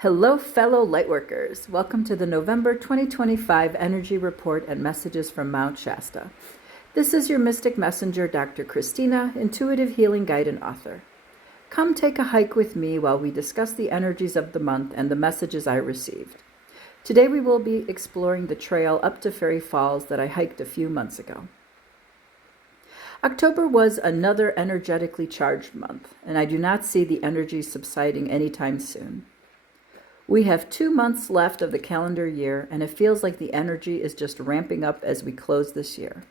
Hello, fellow lightworkers. Welcome to the November 2025 Energy Report and Messages from Mount Shasta. This is your Mystic Messenger, Dr. Christina, Intuitive Healing Guide and author. Come take a hike with me while we discuss the energies of the month and the messages I received. Today we will be exploring the trail up to Fairy Falls that I hiked a few months ago. October was another energetically charged month, and I do not see the energy subsiding anytime soon. We have 2 months left of the calendar year, and it feels like the energy is just ramping up as we close this year.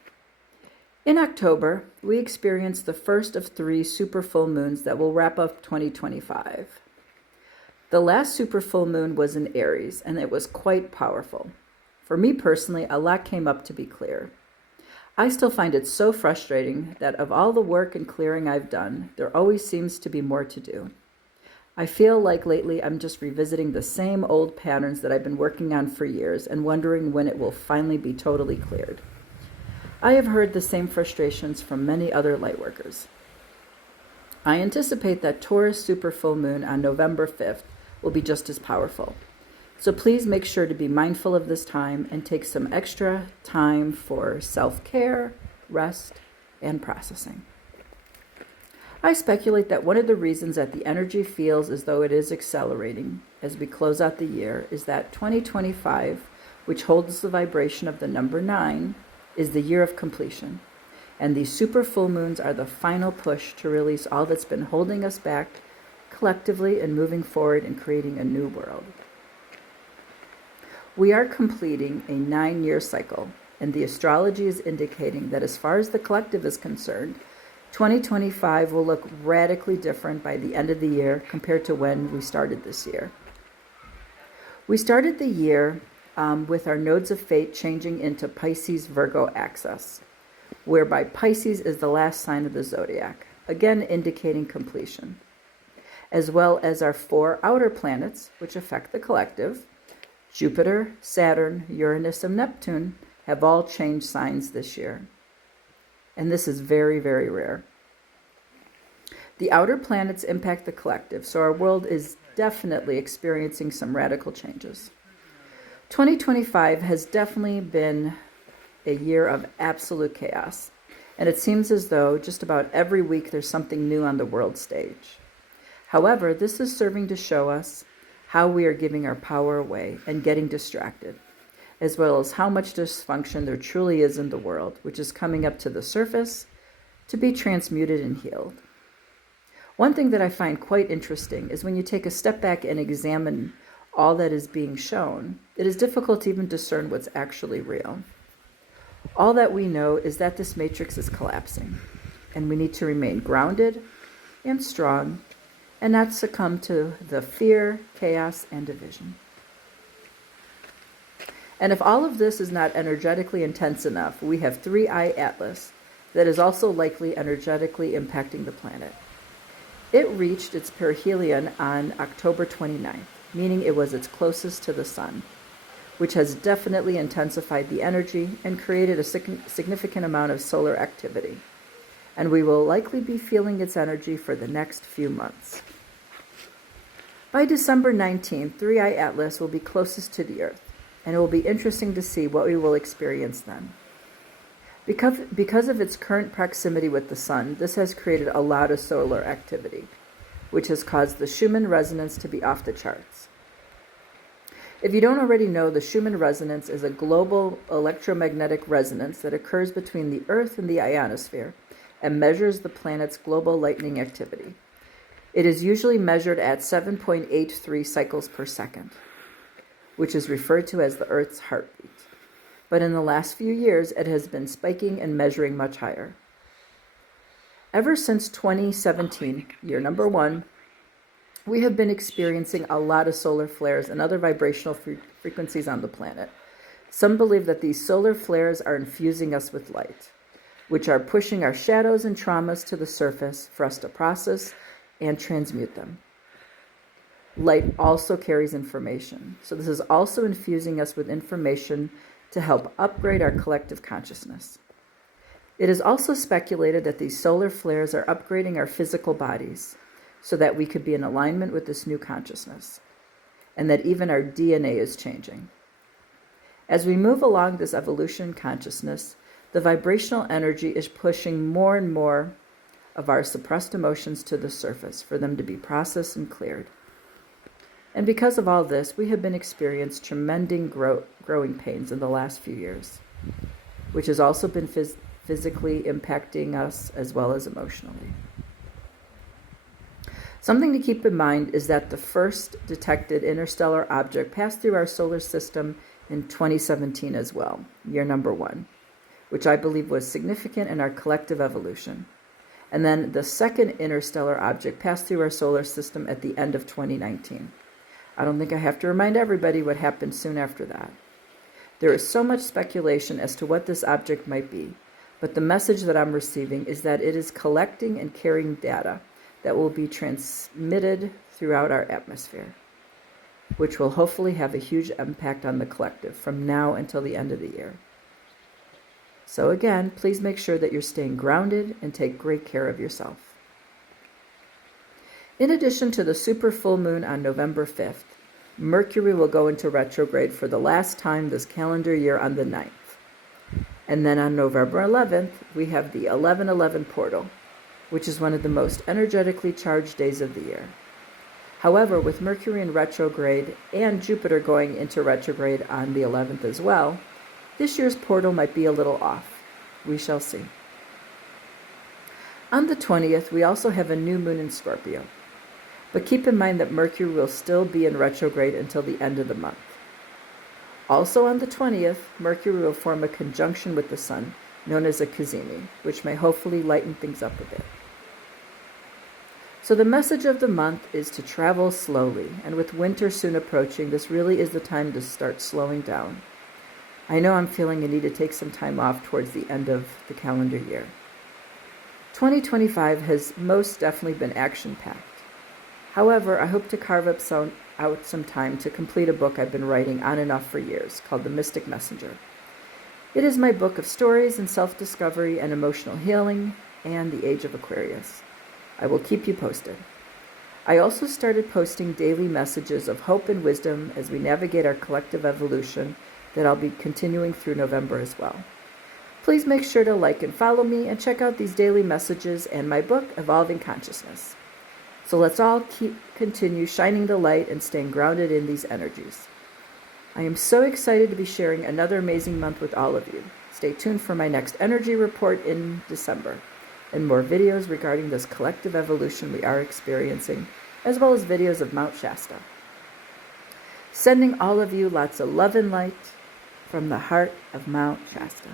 In October, we experienced the first of 3 super full moons that will wrap up 2025. The last super full moon was in Aries, and it was quite powerful. For me personally, a lot came up to be clear. I still find it so frustrating that of all the work and clearing I've done, there always seems to be more to do. I feel like lately I'm just revisiting the same old patterns that I've been working on for years and wondering when it will finally be totally cleared. I have heard the same frustrations from many other lightworkers. I anticipate that Taurus super full moon on November 5th will be just as powerful. So please make sure to be mindful of this time and take some extra time for self-care, rest, and processing. I speculate that one of the reasons that the energy feels as though it is accelerating as we close out the year is that 2025, which holds the vibration of the number 9, is the year of completion. And these super full moons are the final push to release all that's been holding us back collectively and moving forward and creating a new world. We are completing a 9-year cycle, and the astrology is indicating that as far as the collective is concerned, 2025 will look radically different by the end of the year compared to when we started this year. We started the year with our nodes of fate changing into Pisces-Virgo axis, whereby Pisces is the last sign of the zodiac, again indicating completion, as well as our 4 outer planets, which affect the collective. Jupiter, Saturn, Uranus, and Neptune have all changed signs this year. And this is very, very rare. The outer planets impact the collective, so our world is definitely experiencing some radical changes. 2025 has definitely been a year of absolute chaos, and it seems as though just about every week there's something new on the world stage. However, this is serving to show us how we are giving our power away and getting distracted, as well as how much dysfunction there truly is in the world, which is coming up to the surface to be transmuted and healed. One thing that I find quite interesting is when you take a step back and examine all that is being shown, it is difficult to even discern what's actually real. All that we know is that this matrix is collapsing, and we need to remain grounded and strong and not succumb to the fear, chaos, and division. And if all of this is not energetically intense enough, we have 3i Atlas that is also likely energetically impacting the planet. It reached its perihelion on October 29th, meaning it was its closest to the sun, which has definitely intensified the energy and created a significant amount of solar activity. And we will likely be feeling its energy for the next few months. By December 19th, 3i Atlas will be closest to the Earth, and it will be interesting to see what we will experience then. Because of its current proximity with the Sun, this has created a lot of solar activity, which has caused the Schumann resonance to be off the charts. If you don't already know, the Schumann resonance is a global electromagnetic resonance that occurs between the Earth and the ionosphere and measures the planet's global lightning activity. It is usually measured at 7.83 cycles per second, which is referred to as the Earth's heartbeat. But in the last few years, it has been spiking and measuring much higher. Ever since 2017, year number 1, we have been experiencing a lot of solar flares and other vibrational frequencies on the planet. Some believe that these solar flares are infusing us with light, which are pushing our shadows and traumas to the surface for us to process and transmute them. Light also carries information, so this is also infusing us with information to help upgrade our collective consciousness. It is also speculated that these solar flares are upgrading our physical bodies so that we could be in alignment with this new consciousness. and that even our DNA is changing. As we move along this evolution consciousness, the vibrational energy is pushing more and more of our suppressed emotions to the surface for them to be processed and cleared. And because of all this, we have been experiencing tremendous growing pains in the last few years, which has also been physically impacting us as well as emotionally. Something to keep in mind is that the first detected interstellar object passed through our solar system in 2017 as well, year number 1, which I believe was significant in our collective evolution. And then the second interstellar object passed through our solar system at the end of 2019. I don't think I have to remind everybody what happened soon after that. There is so much speculation as to what this object might be, but the message that I'm receiving is that it is collecting and carrying data that will be transmitted throughout our atmosphere, which will hopefully have a huge impact on the collective from now until the end of the year. So again, please make sure that you're staying grounded and take great care of yourself. In addition to the super full moon on November 5th, Mercury will go into retrograde for the last time this calendar year on the 9th. And then on November 11th, we have the 11/11 portal, which is one of the most energetically charged days of the year. However, with Mercury in retrograde and Jupiter going into retrograde on the 11th as well, this year's portal might be a little off. We shall see. On the 20th, we also have a new moon in Scorpio. But keep in mind that Mercury will still be in retrograde until the end of the month. Also on the 20th, Mercury will form a conjunction with the Sun, known as a cazimi, which may hopefully lighten things up a bit. So the message of the month is to travel slowly, and with winter soon approaching, this really is the time to start slowing down. I know I'm feeling a need to take some time off towards the end of the calendar year. 2025 has most definitely been action-packed. However, I hope to carve out some time to complete a book I've been writing on and off for years called The Mystic Messenger. It is my book of stories and self-discovery and emotional healing and the Age of Aquarius. I will keep you posted. I also started posting daily messages of hope and wisdom as we navigate our collective evolution that I'll be continuing through November as well. Please make sure to like and follow me and check out these daily messages and my book, Evolving Consciousness. So let's all continue shining the light and staying grounded in these energies. I am so excited to be sharing another amazing month with all of you. Stay tuned for my next energy report in December and more videos regarding this collective evolution we are experiencing, as well as videos of Mount Shasta. Sending all of you lots of love and light from the heart of Mount Shasta.